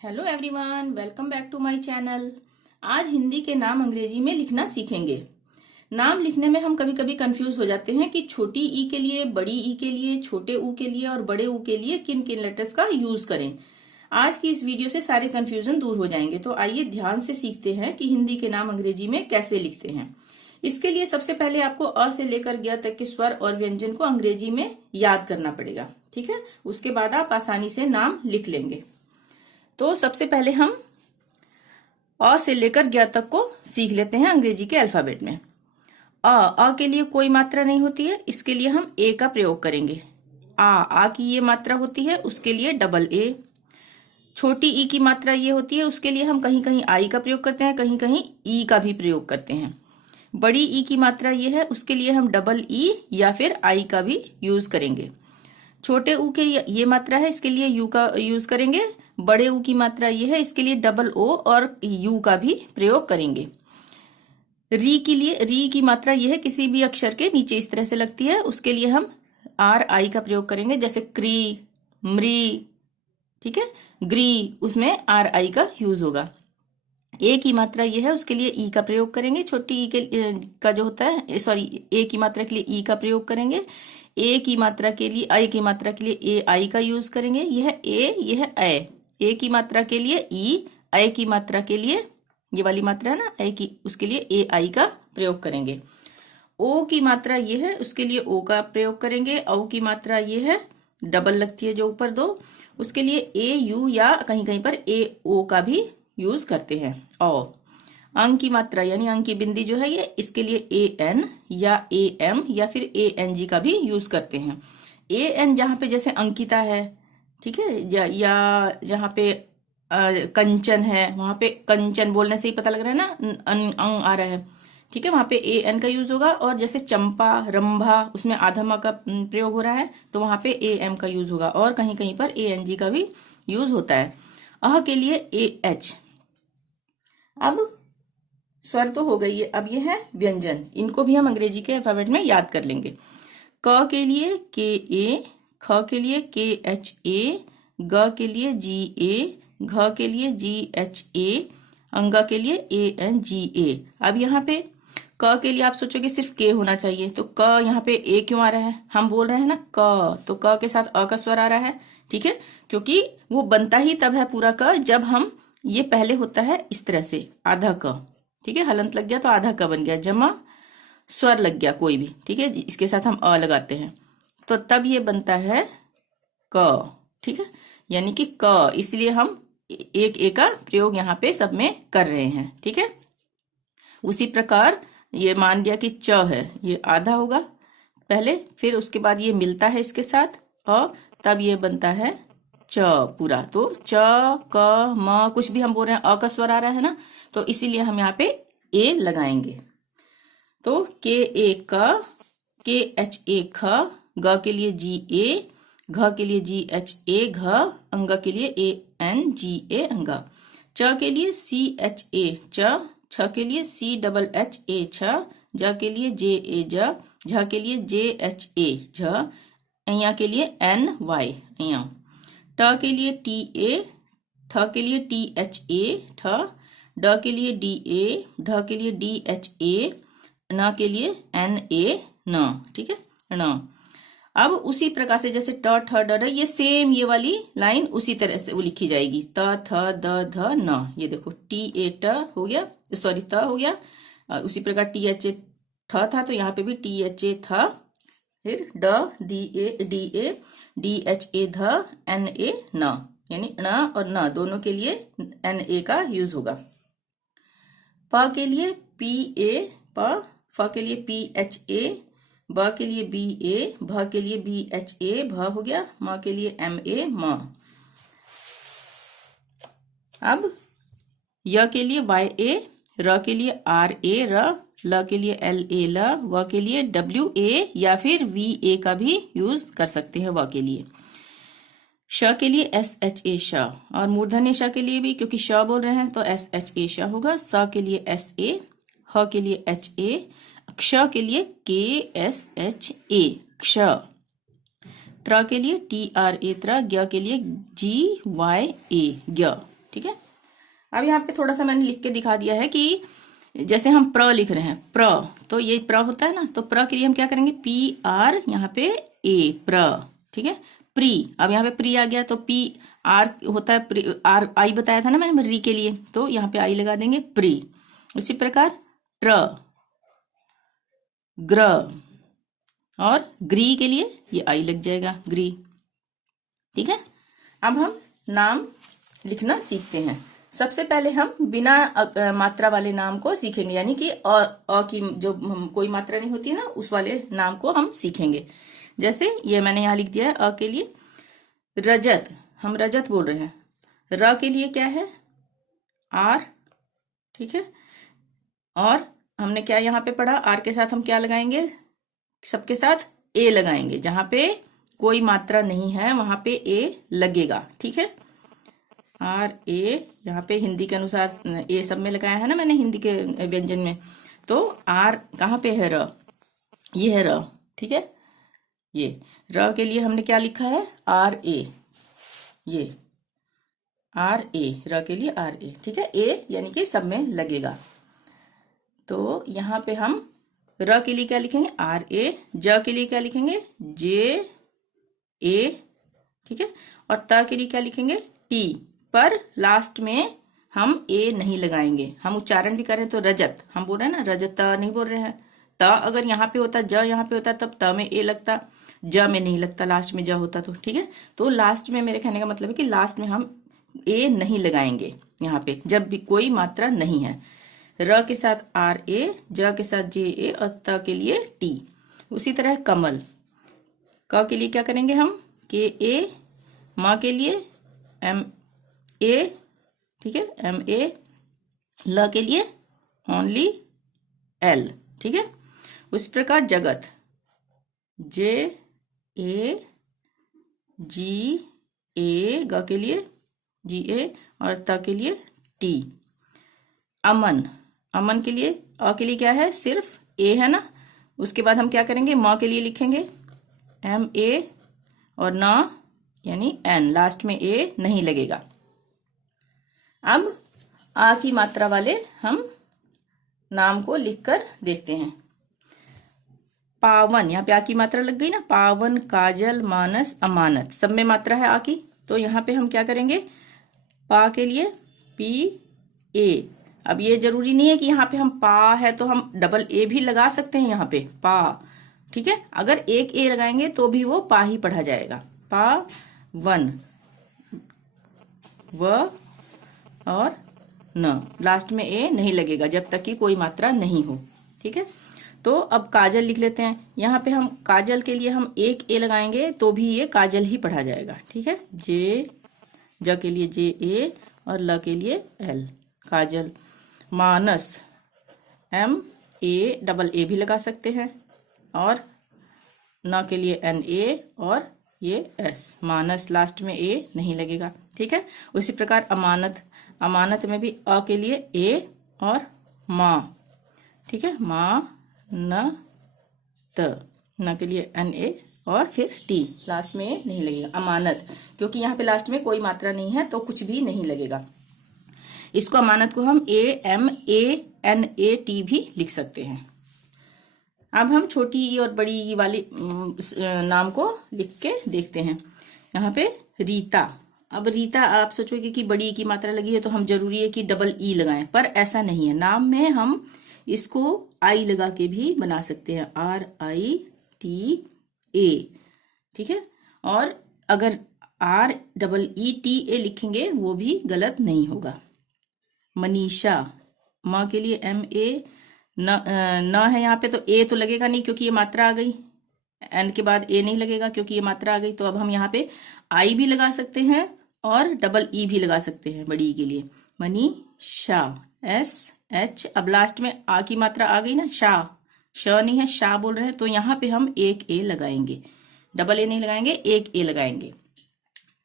Hello everyone, welcome back to my channel. आज हिंदी के नाम अंग्रेजी में लिखना सीखेंगे। नाम लिखने में हम कभी कभी कंफ्यूज हो जाते हैं कि छोटी ई के लिए, बड़ी ई के लिए, छोटे ऊ के लिए और बड़े ऊ के लिए किन किन लेटर्स का यूज करें। आज की इस वीडियो से सारे कंफ्यूजन दूर हो जाएंगे। तो आइए ध्यान से सीखते हैं कि हिंदी के नाम अंग्रेजी में कैसे लिखते हैं। इसके लिए सबसे पहले आपको अ से लेकर ज्ञ तक के स्वर और व्यंजन को अंग्रेजी में याद करना पड़ेगा। ठीक है, उसके बाद आप आसानी से नाम लिख लेंगे। तो सबसे पहले हम अ से लेकर ज्ञ तक को सीख लेते हैं अंग्रेजी के अल्फाबेट में। अ के लिए कोई मात्रा नहीं होती है, इसके लिए हम ए का प्रयोग करेंगे। आ की ये मात्रा होती है, उसके लिए डबल ए। छोटी ई की मात्रा ये होती है, उसके लिए हम कहीं कहीं आई का प्रयोग करते हैं, कहीं कहीं ई का भी प्रयोग करते हैं। बड़ी ई की मात्रा ये है, उसके लिए हम डबल ई या फिर आई का भी यूज करेंगे। छोटे ऊ के ये मात्रा है, इसके लिए यू का यूज करेंगे। बड़े ऊ की मात्रा ये है, इसके लिए डबल ओ और यू का भी प्रयोग करेंगे। री के लिए, री की मात्रा ये है, किसी भी अक्षर के नीचे इस तरह से लगती है, उसके लिए हम आर आई का प्रयोग करेंगे। जैसे क्री, मृ, ठीक है, ग्री, उसमें आर आई का यूज होगा। ए की मात्रा ये है, उसके लिए ई का प्रयोग करेंगे। छोटी ई के का जो होता है, सॉरी, ए की मात्रा के लिए ई का प्रयोग करेंगे। ए की मात्रा के लिए, आई की मात्रा के लिए ए आई का यूज करेंगे। यह ए, यह ए की मात्रा के लिए ई, आई की मात्रा के लिए, ये वाली मात्रा है ना आई की, उसके लिए ए आई का प्रयोग करेंगे। ओ की मात्रा ये है, उसके लिए ओ का प्रयोग करेंगे। औ की मात्रा ये है, डबल लगती है जो ऊपर दो, उसके लिए ए यू या कहीं कहीं पर ए ओ का भी यूज करते हैं। औ अंक की मात्रा यानी अंक की बिंदी जो है ये, इसके लिए ए एन या ए एम या फिर ए एन जी का भी यूज करते हैं। ए एन जहां पे जैसे अंकिता है, ठीक है, या जहां पे कंचन है, वहां पे कंचन बोलने से ही पता लग रहा है ना, अंग आ रहा है, ठीक है, वहां पे ए एन का यूज होगा। और जैसे चंपा, रंभा, उसमें आधा मा का प्रयोग हो रहा है, तो वहां पे ए एम का यूज होगा। और कहीं कहीं पर ए एन जी का भी यूज होता है। अह के लिए ए एच। अब स्वर तो हो गई है, अब ये है व्यंजन। इनको भी हम अंग्रेजी के अल्फाबेट में याद कर लेंगे। क के लिए के ए, ख के लिए के एच ए, ग के लिए जी ए, घ के लिए जी एच ए, अंगा के लिए ए एन जी ए। अब यहाँ पे क के लिए आप सोचोगे सिर्फ के होना चाहिए, तो क यहाँ पे ए क्यों आ रहा है? हम बोल रहे हैं ना क, तो क के साथ अ का स्वर आ रहा है, ठीक है, क्योंकि वो बनता ही तब है पूरा क जब हम, ये पहले होता है इस तरह से आधा क, ठीक है, हलंत लग गया तो आधा क बन गया, जमा स्वर लग गया कोई भी, ठीक है, इसके साथ हम अ लगाते हैं, तो तब ये बनता है क, ठीक है, यानी कि क। इसलिए हम एक ए का प्रयोग यहाँ पे सब में कर रहे हैं, ठीक है। उसी प्रकार ये मान लिया कि च है, ये आधा होगा पहले, फिर उसके बाद ये मिलता है इसके साथ और तब ये बनता है च पूरा। तो च, क, म, कुछ भी हम बोल रहे हैं, अ का स्वर आ रहा है ना, तो इसीलिए हम यहाँ पे ए लगाएंगे। तो के ए क, के एच ए ख, ग के लिए जी ए, घ के लिए जी एच ए घ, अंगा के लिए ए एन जी ए अंगा। च के लिए सी एच ए च, छ के लिए सी डबल एच ए छ, ज के लिए जे ए ज, झ के लिए जे एच ए झ, ऐया के लिए एन वाई ऐया। ट के लिए टी ए, ठ के लिए टी एच ए ठ, ड के लिए डी ए, ढ के लिए डी एच ए, न के लिए एन ए न, ठीक है, न। अब उसी प्रकार से जैसे ट ठ ड ढ, ये सेम ये वाली लाइन उसी तरह से वो लिखी जाएगी। त थ द ध न, ये देखो टी ए ट हो गया, सॉरी त हो गया। उसी प्रकार टी एच ए ठ था, तो यहाँ पे भी टी एच ए था, फिर ड D A D H A ध एन ए न, यानी न और न दोनों के लिए एन ए का यूज होगा। प के लिए पी ए प, फ के लिए पी एच ए, ब के लिए बी ए, भ के लिए बी एच ए भ हो गया, म के लिए एम ए म। अब य के लिए वाई ए, र के लिए आर ए र, ल के लिए एल ए ल, व के लिए डब्ल्यू ए या फिर वी ए का भी यूज कर सकते हैं व के लिए। श के लिए एस एच ए श, और मूर्धन्य श के लिए भी क्योंकि श बोल रहे हैं तो एस एच ए श होगा। स के लिए एस ए, ह के लिए एच ए, क्ष के लिए के एस एच ए क्ष। त्र के लिए टी आर ए त्र, ज्ञ के लिए जी वाई ए ज्ञ। ठीक है। अब यहाँ पे थोड़ा सा मैंने लिख के दिखा दिया है कि जैसे हम प्र लिख रहे हैं, प्र, तो ये प्र होता है ना, तो प्र के लिए हम क्या करेंगे, पी आर, यहाँ पे ए, प्र, ठीक है। प्री, अब यहाँ पे प्री आ गया तो पी आर होता है, आर आई बताया था ना मैंने री के लिए, तो यहाँ पे आई लगा देंगे, प्री। उसी प्रकार ट्र, ग्र, और ग्री के लिए ये आई लग जाएगा, ग्री, ठीक है। अब हम नाम लिखना सीखते हैं। सबसे पहले हम बिना मात्रा वाले नाम को सीखेंगे, यानी कि अ की जो कोई मात्रा नहीं होती है ना, उस वाले नाम को हम सीखेंगे। जैसे ये मैंने यहाँ लिख दिया है अ के लिए रजत, हम रजत बोल रहे हैं। र के लिए क्या है, आर, ठीक है। और हमने क्या यहाँ पे पढ़ा, आर के साथ हम क्या लगाएंगे, सबके साथ ए लगाएंगे, जहां पे कोई मात्रा नहीं है वहां पे ए लगेगा, ठीक है। आर ए, यहाँ पे हिंदी के अनुसार ए सब में लगाया है ना मैंने, हिंदी के व्यंजन में। तो आर कहाँ पे है, र, ये है र, ठीक है। ये र के लिए हमने क्या लिखा है, आर ए, ये आर ए, र के लिए आर ए, ठीक है। ए यानी कि सब में लगेगा। तो यहाँ पे हम र के लिए क्या लिखेंगे, आर ए, ज के लिए क्या लिखेंगे, जे ए, ठीक है। और त के लिए क्या लिखेंगे, टी, पर लास्ट में हम ए नहीं लगाएंगे। हम उच्चारण भी करें तो रजत हम बोल रहे हैं ना, रजत नहीं बोल रहे हैं। त अगर यहाँ पे होता, ज यहाँ पे होता, तब त में ए लगता, ज में नहीं लगता, लास्ट में ज होता, तो ठीक है। तो लास्ट में, मेरे कहने का मतलब है कि लास्ट में हम ए नहीं लगाएंगे यहाँ पे, जब भी कोई मात्रा नहीं है। र के साथ आर ए, ज के साथ जे ए, और त के लिए टी। उसी तरह कमल, क के लिए क्या करेंगे हम, के ए, म के लिए एम ए, ठीक है, एम ए, ल के लिए ओनली एल, ठीक है। उसी प्रकार जगत, जे ए, जी ए, ग के लिए जी ए, और त के लिए टी। अमन, अमन के लिए अ के लिए क्या है, सिर्फ ए है ना। उसके बाद हम क्या करेंगे, म के लिए लिखेंगे एम ए, और न यानी एन, लास्ट में ए नहीं लगेगा। अब आ की मात्रा वाले हम नाम को लिखकर देखते हैं। पावन, यहाँ पे आ की मात्रा लग गई ना, पावन, काजल, मानस, अमानत, सब में मात्रा है आ की। तो यहाँ पे हम क्या करेंगे, पा के लिए पी ए। अब ये जरूरी नहीं है कि यहाँ पे हम पा है तो हम डबल ए भी लगा सकते हैं यहाँ पे, पा, ठीक है। अगर एक ए लगाएंगे तो भी वो पा ही पढ़ा जाएगा। पा वन, व और न, लास्ट में ए नहीं लगेगा जब तक कि कोई मात्रा नहीं हो, ठीक है। तो अब काजल लिख लेते हैं। यहाँ पे हम काजल के लिए हम एक ए लगाएंगे तो भी ये काजल ही पढ़ा जाएगा, ठीक है। जे, ज के लिए जे ए, और ल के लिए L, Kajal. Manas, M A, double A भी लगा सकते हैं, और न के लिए एन ए, और ये एस, मानस, लास्ट में ए नहीं लगेगा, ठीक है। उसी प्रकार अमानत, अमानत में भी अ के लिए ए और माँ, ठीक है, माँ, न, त, न के लिए एन ए, और फिर टी, लास्ट में ए नहीं लगेगा, अमानत। क्योंकि यहाँ पे लास्ट में कोई मात्रा नहीं है तो कुछ भी नहीं लगेगा। इसको, अमानत को हम A M A N A T भी लिख सकते हैं। अब हम छोटी ई और बड़ी ई वाली नाम को लिख के देखते हैं। यहाँ पे रीता, अब रीता आप सोचोगे कि बड़ी ई की मात्रा लगी है तो हम जरूरी है कि डबल ई लगाएं, पर ऐसा नहीं है। नाम में हम इसको आई लगा के भी बना सकते हैं, आर आई टी ए, ठीक है। और अगर R double E T A लिखेंगे वो भी गलत नहीं होगा। मनीषा, माँ के लिए एम ए, न है यहाँ पे तो ए तो लगेगा नहीं क्योंकि ये मात्रा आ गई, एन के बाद ए नहीं लगेगा क्योंकि ये मात्रा आ गई। तो अब हम यहाँ पे आई भी लगा सकते हैं और डबल ई भी लगा सकते हैं बड़ी ई के लिए। मनीषा, एस एच, अब लास्ट में आ की मात्रा आ गई ना, शाह, श नहीं है, शाह बोल रहे हैं, तो यहाँ पे हम एक ए लगाएंगे, डबल ए नहीं लगाएंगे, एक ए लगाएंगे।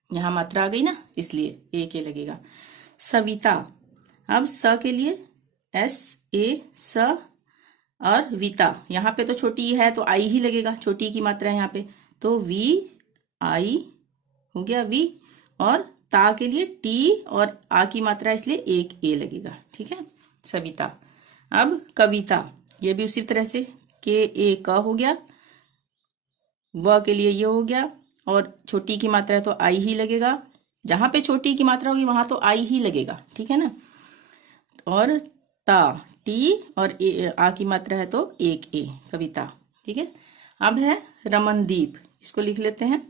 यहाँ मात्रा आ गई ना, इसलिए एक ए लगेगा। सविता, अब स के लिए एस ए, स, और विता, यहाँ पे तो छोटी ई है तो आई ही लगेगा, छोटी की मात्रा है यहाँ पे, तो वी आई हो गया वी, और ता के लिए टी और आ की मात्रा इसलिए एक ए लगेगा, ठीक है, सविता। अब कविता, ये भी उसी तरह से के ए क हो गया, व के लिए ये हो गया, और छोटी की मात्रा है तो आई ही लगेगा, जहां पे छोटी की मात्रा होगी वहां तो आई ही लगेगा, ठीक है ना। और ता टी और आ की मात्रा है तो एक ए, कविता, ठीक है। अब है रमनदीप, इसको लिख लेते हैं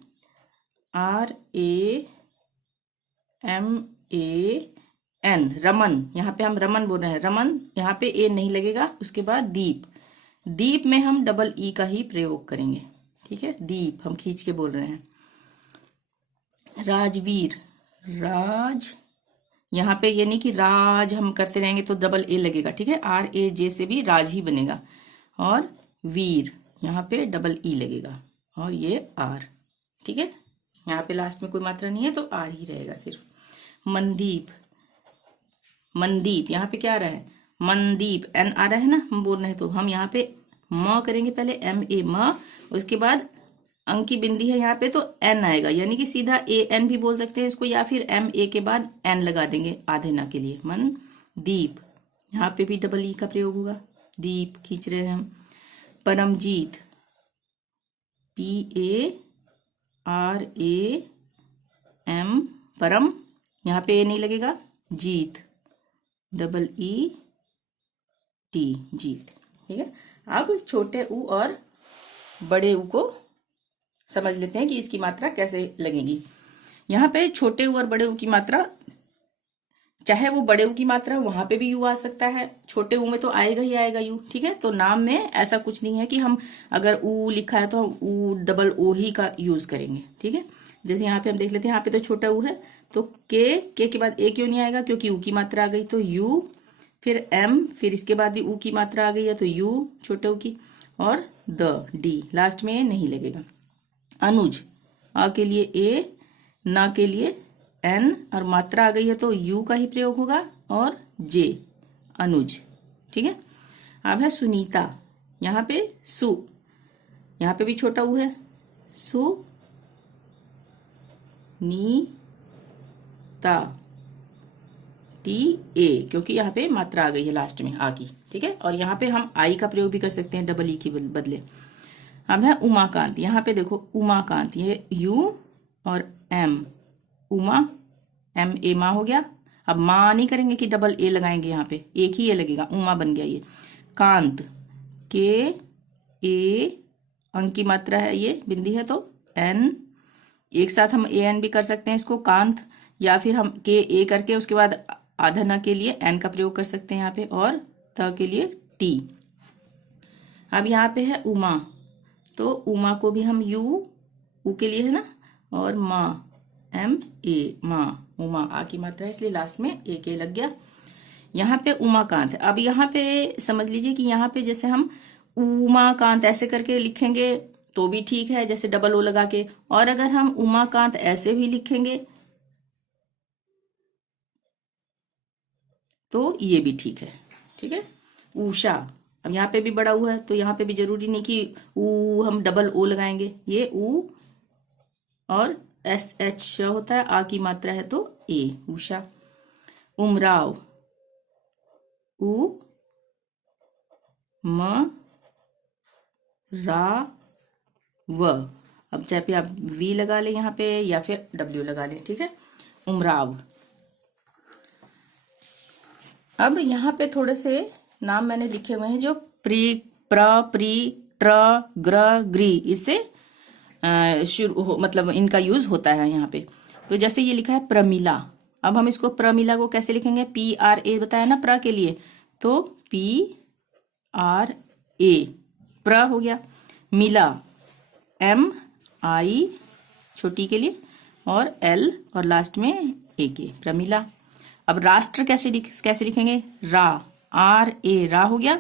RAMAN, रमन, यहाँ पे हम रमन बोल रहे हैं, रमन, यहाँ पे ए नहीं लगेगा। उसके बाद दीप, दीप में हम डबल ई का ही प्रयोग करेंगे, ठीक है, दीप हम खींच के बोल रहे हैं। राजवीर, राज, यहाँ पे ये नहीं कि राज हम करते रहेंगे तो डबल ए लगेगा, ठीक है, RAJ से भी राज ही बनेगा। और वीर, यहाँ पे डबल ई लगेगा, और ये आर, ठीक है, यहाँ पे लास्ट में कोई मात्रा नहीं है तो आर ही रहेगा सिर्फ। मनदीप, मनदीप, यहाँ पे क्या आ रहा है, मनदीप, एन आ रहा है ना, हम बोल रहे हैं तो हम यहाँ पे म करेंगे पहले, MA म, उसके बाद अंक की बिंदी है यहाँ पे तो एन आएगा, यानी कि सीधा AN भी बोल सकते हैं इसको, या फिर MA के बाद एन लगा देंगे आधे ना के लिए। मन दीप, यहाँ पे भी डबल ई का प्रयोग होगा, दीप खींच रहे हैं हम। परमजीत, PARAM, परम, यहाँ पे ए नहीं लगेगा, जीत, डबल E T, जीत, ठीक है। अब छोटे ऊ और बड़े ऊ को समझ लेते हैं कि इसकी मात्रा कैसे लगेगी। यहाँ पे छोटे ऊ और बड़े ऊ की मात्रा, चाहे वो बड़े ऊ की मात्रा वहां पे भी यू आ सकता है, छोटे ऊ में तो आएगा ही आएगा यू, ठीक है। तो नाम में ऐसा कुछ नहीं है कि हम अगर ऊ लिखा है तो हम ऊ डबल ओ ही का यूज करेंगे, ठीक है। जैसे यहाँ पे हम देख लेते हैं, यहाँ पे तो छोटा ऊ है तो के बाद ए क्यों नहीं आएगा, क्योंकि ऊ की मात्रा आ गई तो यू, फिर M, फिर इसके बाद भी ऊ की मात्रा आ गई है तो यू छोटे ऊ की, और डी लास्ट में नहीं लगेगा। अनुज, आ के लिए ए, ना के लिए एन, और मात्रा आ गई है तो यू का ही प्रयोग होगा, और जे, अनुज, ठीक है। अब है सुनीता, यहाँ पे सु, यहाँ पे भी छोटा ऊ है, सु नी ता, TA, क्योंकि यहाँ पे मात्रा आ गई है लास्ट में आ की, ठीक है। और यहाँ पे हम आई का प्रयोग भी कर सकते हैं डबल ई के बदले। अब है उमाकांत, यहाँ पे देखो उमाकांत, ये U और M, उमा, MA माँ हो गया। अब माँ नहीं करेंगे कि डबल ए लगाएंगे, यहाँ पे एक ही ए लगेगा, उमा बन गया ये। कांत, KA, अंक की मात्रा है ये, बिंदी है तो N, एक साथ हम AN भी कर सकते हैं इसको, कांत, या फिर हम KA करके उसके बाद आधा न के लिए N का प्रयोग कर सकते हैं यहाँ पे, और त के लिए T। अब यहाँ पे है उमा, तो उमा को भी हम ऊ के लिए है ना, और माँ MA, माँ, उमा, आ की मात्रा है इसलिए लास्ट में एक ए लग गया। यहाँ पे उमाकांत है। अब यहाँ पे समझ लीजिए कि यहाँ पे जैसे हम उमाकांत ऐसे करके लिखेंगे तो भी ठीक है, जैसे डबल ओ लगा के, और अगर हम उमाकांत ऐसे भी लिखेंगे तो ये भी ठीक है, ठीक है। उषा, अब यहाँ पे भी बड़ा ऊ है तो यहाँ पे भी जरूरी नहीं कि ऊ हम डबल ओ लगाएंगे, ये ऊ और SH होता है, आ की मात्रा है तो ए, उषा। उमराव, उ म रा व, अब चाहे आप V लगा लें यहाँ पे या फिर W लगा लें, ठीक है, उमराव। अब यहाँ पे थोड़े से नाम मैंने लिखे हुए हैं जो प्री, प्र, प्री, ट्र, ग्र, ग्री, इससे शुरू मतलब इनका यूज होता है यहाँ पे। तो जैसे ये लिखा है प्रमिला, अब हम इसको प्रमिला को कैसे लिखेंगे, PRA बताया ना प्र के लिए, तो PRA, प्र हो गया। मिला, MI छोटी के लिए, और L और लास्ट में AK, प्रमिला। अब राष्ट्र कैसे लिखेंगे, रा, RA, रा हो गया,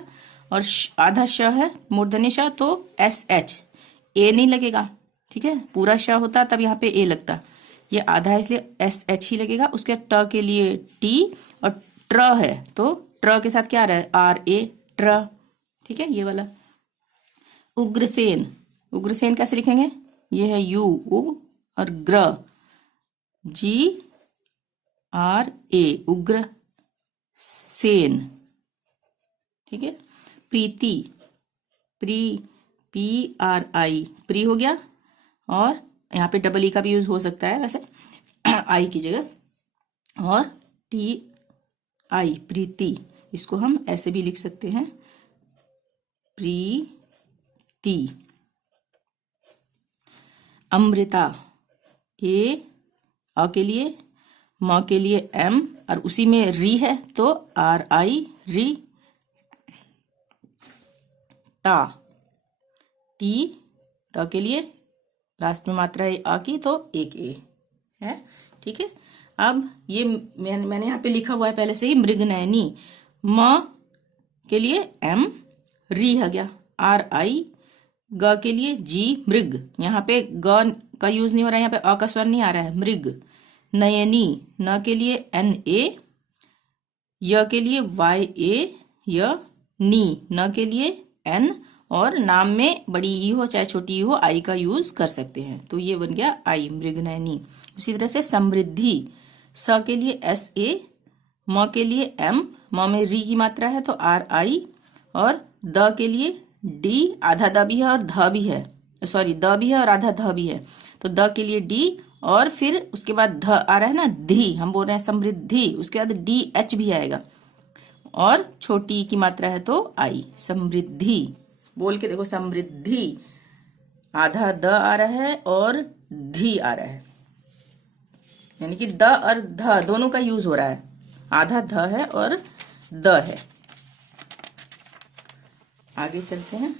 और आधा श है मूर्धन्य श तो SH, ए नहीं लगेगा, ठीक है, पूरा श होता तब यहाँ पे ए लगता, ये आधा है इसलिए SH ही लगेगा। उसके ट के लिए T, और ट्र है तो ट्र के साथ क्या आ रहा है, RA, ट्र, ठीक है, ये वाला। उग्रसेन, उग्रसेन कैसे लिखेंगे, ये है U, उ, और ग्र, G, आर ए उग्र, सेन, ठीक है। प्रीति, पी आर आई, प्री हो गया, और यहाँ पे डबल ई का भी यूज हो सकता है वैसे आई की जगह, और टी आई प्रीति, इसको हम ऐसे भी लिख सकते हैं प्रीति। अमृता, ए अ के लिए, म के लिए एम, और उसी में री है तो आर आई री, ता, टी त के लिए लास्ट में मात्रा है आ की तो एक ए है, ठीक है। अब ये मैंने यहाँ पे लिखा हुआ है पहले से ही मृगनयनी, म के लिए एम, री आ गया, आर आई, ग के लिए जी मृग, यहाँ पे ग का यूज नहीं हो रहा है, यहाँ पे अ का स्वर नहीं आ रहा है, मृग। नयनी, न के लिए एन ए, य के लिए वाई ए य, नी, न के लिए एन, और नाम में बड़ी ई हो चाहे छोटी ई हो आई का यूज कर सकते हैं, तो ये बन गया आई मृगनयनी। उसी तरह से समृद्धि, स के लिए एस ए, म के लिए एम, म में री की मात्रा है तो आर आई, और द के लिए डी, आधा द भी है और ध भी है, सॉरी द भी है और आधा ध भी है, तो द के लिए डी, और फिर उसके बाद ध आ रहा है ना, धी, हम बोल रहे हैं समृद्धि, उसके बाद डी एच भी आएगा, और छोटी की मात्रा है तो आई, समृद्धि। बोल के देखो, समृद्धि, आधा द आ रहा है और धी आ रहा है, यानी कि द और ध दोनों का यूज हो रहा है, आधा ध है और द है। आगे चलते हैं।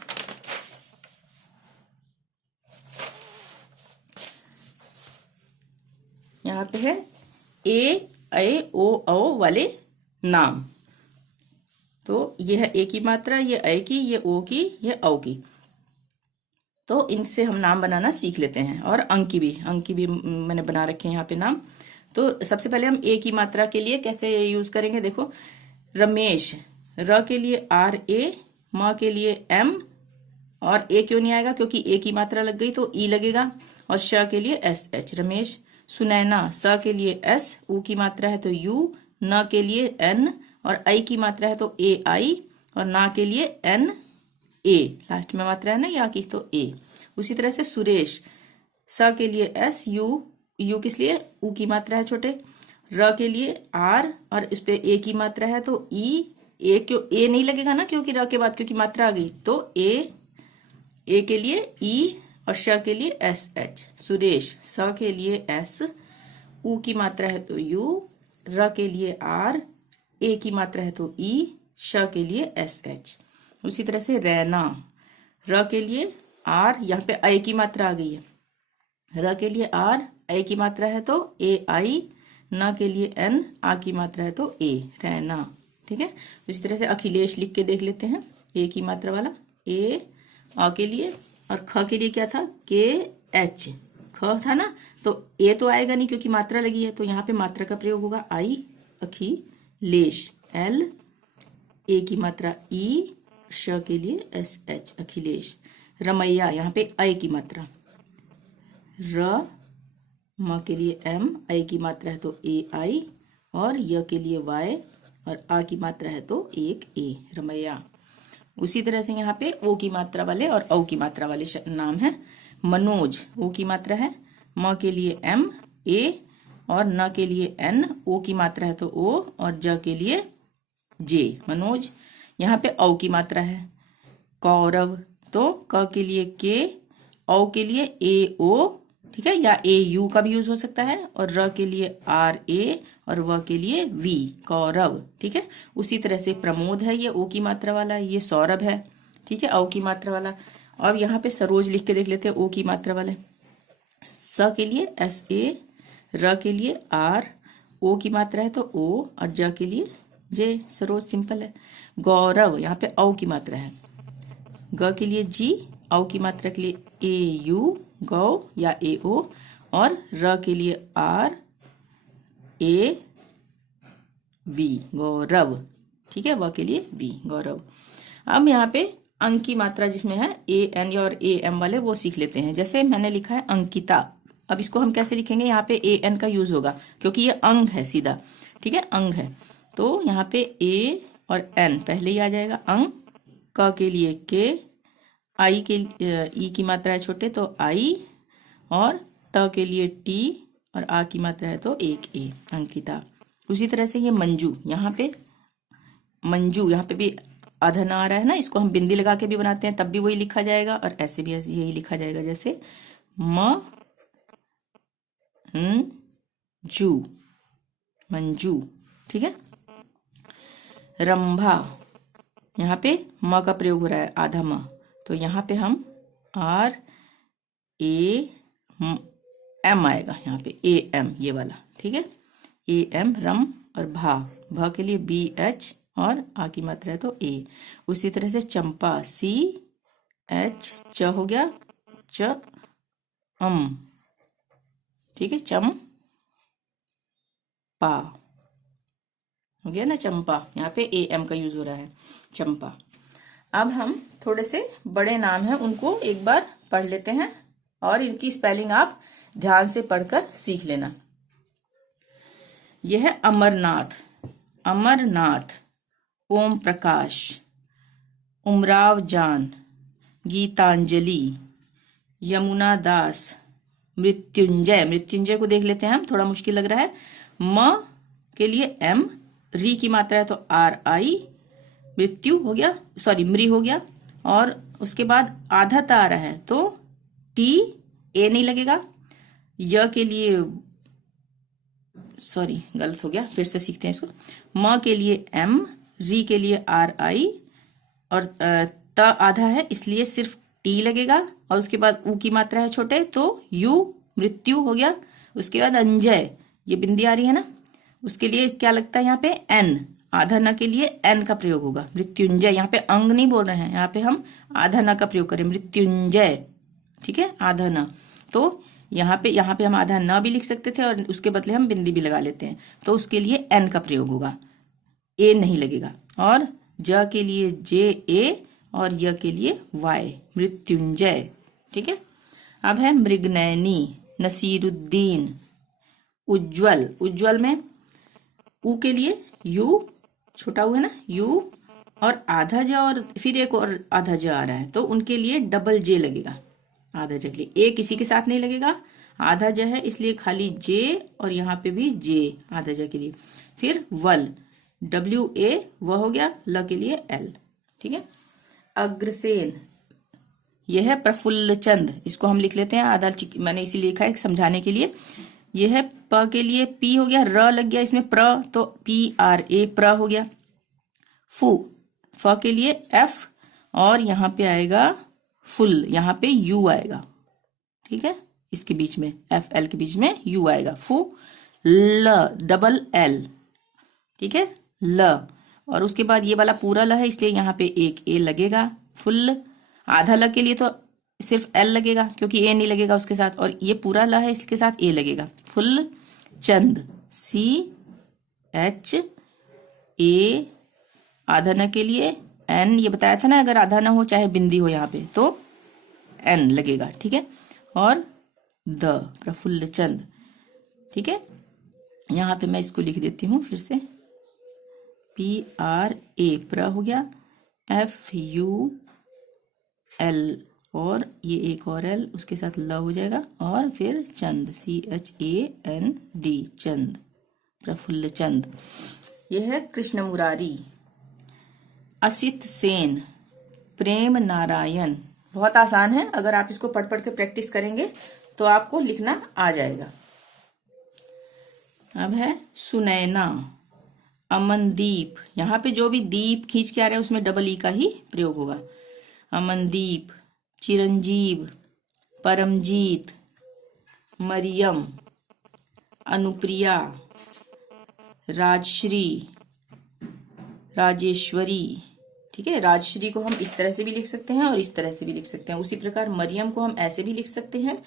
यहाँ पे है ए ओ वाले नाम, तो ये है ए की मात्रा, ये ए की, ये ओ की, ये औ की, तो इनसे हम नाम बनाना सीख लेते हैं, और अंक की भी मैंने बना रखे हैं यहाँ पे नाम। तो सबसे पहले हम ए की मात्रा के लिए कैसे यूज करेंगे, देखो रमेश, र के लिए आर ए, म के लिए एम, और ए क्यों नहीं आएगा क्योंकि ए की मात्रा लग गई तो ई लगेगा, और श के लिए एस एच रमेश। सुनैना, स के लिए एस, उ की मात्रा है तो यू, न के लिए एन, और आई की मात्रा है तो ए आई, और ना के लिए एन ए, लास्ट में मात्रा है ना या की तो ए। उसी तरह से सुरेश, स के लिए एस, यू किस लिए, उ की मात्रा है छोटे, र के लिए आर, और इस पे ए की मात्रा है तो ई, ए क्यों ए नहीं लगेगा ना क्योंकि र के बाद क्योंकि मात्रा आ गई, तो ए के लिए ई, और श के लिए एस एच सुरेश। स के लिए एस, उ की मात्रा है तो यू, र के लिए आर, ए की मात्रा है तो ई, श के लिए एस एच। उसी तरह से रैना, र के लिए आर, यहाँ पे आई की मात्रा आ गई है, र के लिए आर, आई की मात्रा है तो ए आई, न के लिए एन, आ की मात्रा है तो ए, रैना, ठीक है। उसी तरह से अखिलेश लिख के देख लेते हैं, ए की मात्रा वाला, ए आ के लिए, और ख के लिए क्या था, के एच, ख था ना, तो ए तो आएगा नहीं क्योंकि मात्रा लगी है, तो यहाँ पे मात्रा का प्रयोग होगा आई, अखिलेश, एल, ए की मात्रा ई, श के लिए एस एच अखिलेश। रमैया, यहाँ पे आई की मात्रा, र, म के लिए एम, आई की मात्रा है तो ए आई, और य के लिए वाई, और आ की मात्रा है तो एक ए, रमैया। उसी तरह से यहाँ पे ओ की मात्रा वाले और औ की मात्रा वाले नाम है। मनोज, ओ की मात्रा है, म के लिए एम, ए, और न के लिए एन, ओ की मात्रा है तो ओ, और ज के लिए जे, मनोज। यहाँ पे औ की मात्रा है, कौरव, तो क के लिए के, औ के लिए ए ओ, ठीक है, या ए यू का भी यूज हो सकता है, और र के लिए आर ए, और व के लिए वी, कौरव, ठीक है। उसी तरह से प्रमोद है, ये ओ की मात्रा वाला, ये सौरभ है, ठीक है, औ की मात्रा वाला। अब यहाँ पे सरोज लिख के देख लेते हैं, ओ की मात्रा वाले, स के लिए एस ए, र के लिए आर, ओ की मात्रा है तो ओ, और ज के लिए जे, सरोज सिंपल है। गौरव, यहाँ पे औ की मात्रा है, ग के लिए जी, औ की मात्रा के लिए ए यू, गौ या ए ओ, और र के लिए आर ए वी, गौरव, ठीक है, व के लिए वी, गौरव। अब यहाँ पे अंक की मात्रा जिसमें है ए एन और ए एम वाले वो सीख लेते हैं। जैसे मैंने लिखा है अंकिता, अब इसको हम कैसे लिखेंगे, यहाँ पे ए एन का यूज होगा क्योंकि ये अंग है सीधा, ठीक है, अंग है। तो यहाँ पे ए और एन पहले ही आ जाएगा। अंग, क के लिए के, आई के ई की मात्रा है छोटे तो आई, और त के लिए टी, और आ की मात्रा है तो एक ए, अंकिता। उसी तरह से ये मंजू, यहाँ पे मंजू, यहाँ पे भी आधा ना आ रहा है ना, इसको हम बिंदी लगा के भी बनाते हैं तब भी वही लिखा जाएगा, और ऐसे भी ऐसे यही लिखा जाएगा, जैसे म जू, मंजू, ठीक है। रंभा, यहाँ पे म का प्रयोग हो रहा है, आधा म, तो यहाँ पे हम आर ए एम आएगा, यहाँ पे ए एम ये वाला, ठीक है, ए एम रम। और भा के लिए बी एच, और आ की मात्रा है तो ए। उसी तरह से चंपा, सी एच च हो गया, च अम, ठीक है, चम पा हो गया ना, चंपा। यहाँ पे ए एम का यूज हो रहा है, चंपा। अब हम थोड़े से बड़े नाम हैं उनको एक बार पढ़ लेते हैं, और इनकी स्पेलिंग आप ध्यान से पढ़कर सीख लेना। यह है अमरनाथ, अमरनाथ, ओम प्रकाश, उमराव जान, गीतांजलि, यमुना दास, मृत्युंजय। मृत्युंजय को देख लेते हैं हम, थोड़ा मुश्किल लग रहा है। म के लिए एम, री की मात्रा है तो आर आई, मृत्यु हो गया, सॉरी मृ हो गया, और उसके बाद आधा ता आ रहा है तो टी, ए नहीं लगेगा। य के लिए, सॉरी गलत हो गया, फिर से सीखते हैं इसको। म के लिए एम, री के लिए आर आई, और त आधा है इसलिए सिर्फ टी लगेगा, और उसके बाद ऊ की मात्रा है छोटे तो यू, मृत्यु हो गया। उसके बाद अंजय, ये बिंदी आ रही है ना, उसके लिए क्या लगता है यहाँ पे एन, आधा न के लिए एन का प्रयोग होगा, मृत्युंजय। यहाँ पे अंग नहीं बोल रहे हैं, यहाँ पे हम आधा न का प्रयोग करें, मृत्युंजय, ठीक है, आधा न। तो यहाँ पे हम आधा न भी लिख सकते थे और उसके बदले हम बिंदी भी लगा लेते हैं, तो उसके लिए एन का प्रयोग होगा, ए नहीं लगेगा। और ज के लिए जे ए, और य के लिए वाई, मृत्युंजय, ठीक है। अब है मृगनयनी, नसीरुद्दीन, उज्जवल। उज्जवल में ऊ के लिए यू, छोटा ऊ है ना, यू, और आधा ज, और फिर एक और आधा ज आ रहा है तो उनके लिए डबल जे लगेगा, आधा ज के लिए। ए किसी के साथ नहीं लगेगा, आधा ज है इसलिए खाली जे, और यहाँ पे भी जे आधा ज के लिए। फिर वल, डब्ल्यू ए वह हो गया, ल के लिए एल, ठीक है। अग्रसेन, यह है प्रफुल्ल चंद, इसको हम लिख लेते हैं आधा, मैंने इसीलिए लिखा है समझाने के लिए। यह है प के लिए पी हो गया, र लग गया इसमें प्र, तो पी आर ए, प्र हो गया। फू, फ के लिए एफ, और यहाँ पे आएगा फुल, यहाँ पे यू आएगा, ठीक है, इसके बीच में एफ एल के बीच में यू आएगा। फू, ल डबल एल, ठीक है, ल, और उसके बाद ये वाला पूरा ल है इसलिए यहाँ पे एक ए लगेगा, फुल। आधा ल के लिए तो सिर्फ एल लगेगा क्योंकि ए नहीं लगेगा उसके साथ, और ये पूरा ल है इसके साथ ए लगेगा, फुल चंद, सी एच ए, आधा न के लिए एन, ये बताया था ना, अगर आधा न हो चाहे बिंदी हो यहाँ पे तो एन लगेगा, ठीक है। और द, प्रफुल्ल चंद, ठीक है। यहाँ पे मैं इसको लिख देती हूँ फिर से, पी आर ए, प्र हो गया, एफ यू एल, और ये एक और एल उसके साथ ल हो जाएगा, और फिर Chand, C H A N D, Chand, Prafull Chand. यह है कृष्ण मुरारी, असित सेन, प्रेम नारायण। बहुत आसान है, अगर आप इसको पढ़ पढ़ के प्रैक्टिस करेंगे तो आपको लिखना आ जाएगा। अब है सुनैना, अमनदीप, यहाँ पे जो भी दीप खींच के आ रहे हैं उसमें डबल ई का ही प्रयोग होगा। अमनदीप, चिरंजीव, परमजीत, मरियम, अनुप्रिया, राजश्री, राजेश्वरी, ठीक है। राजश्री को हम इस तरह से भी लिख सकते हैं और इस तरह से भी लिख सकते हैं। उसी प्रकार मरियम को हम ऐसे भी लिख सकते हैं,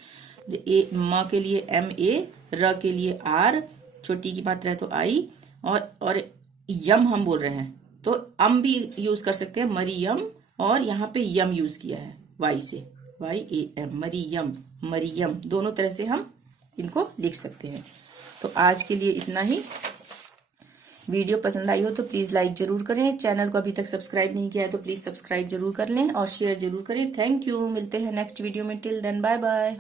ए म के लिए एम ए, र के लिए आर, छोटी की मात्रा है तो आई, और यम हम बोल रहे हैं तो अम भी यूज कर सकते हैं, मरियम, और यहाँ पे यम यूज किया है वाई से, Y A M, Maryam, Maryam, दोनों तरह से हम इनको लिख सकते हैं। तो आज के लिए इतना ही। वीडियो पसंद आई हो तो प्लीज़ लाइक जरूर करें। चैनल को अभी तक सब्सक्राइब नहीं किया है तो प्लीज़ सब्सक्राइब जरूर कर लें और शेयर जरूर करें। Thank you. मिलते हैं नेक्स्ट वीडियो में। Till then bye bye.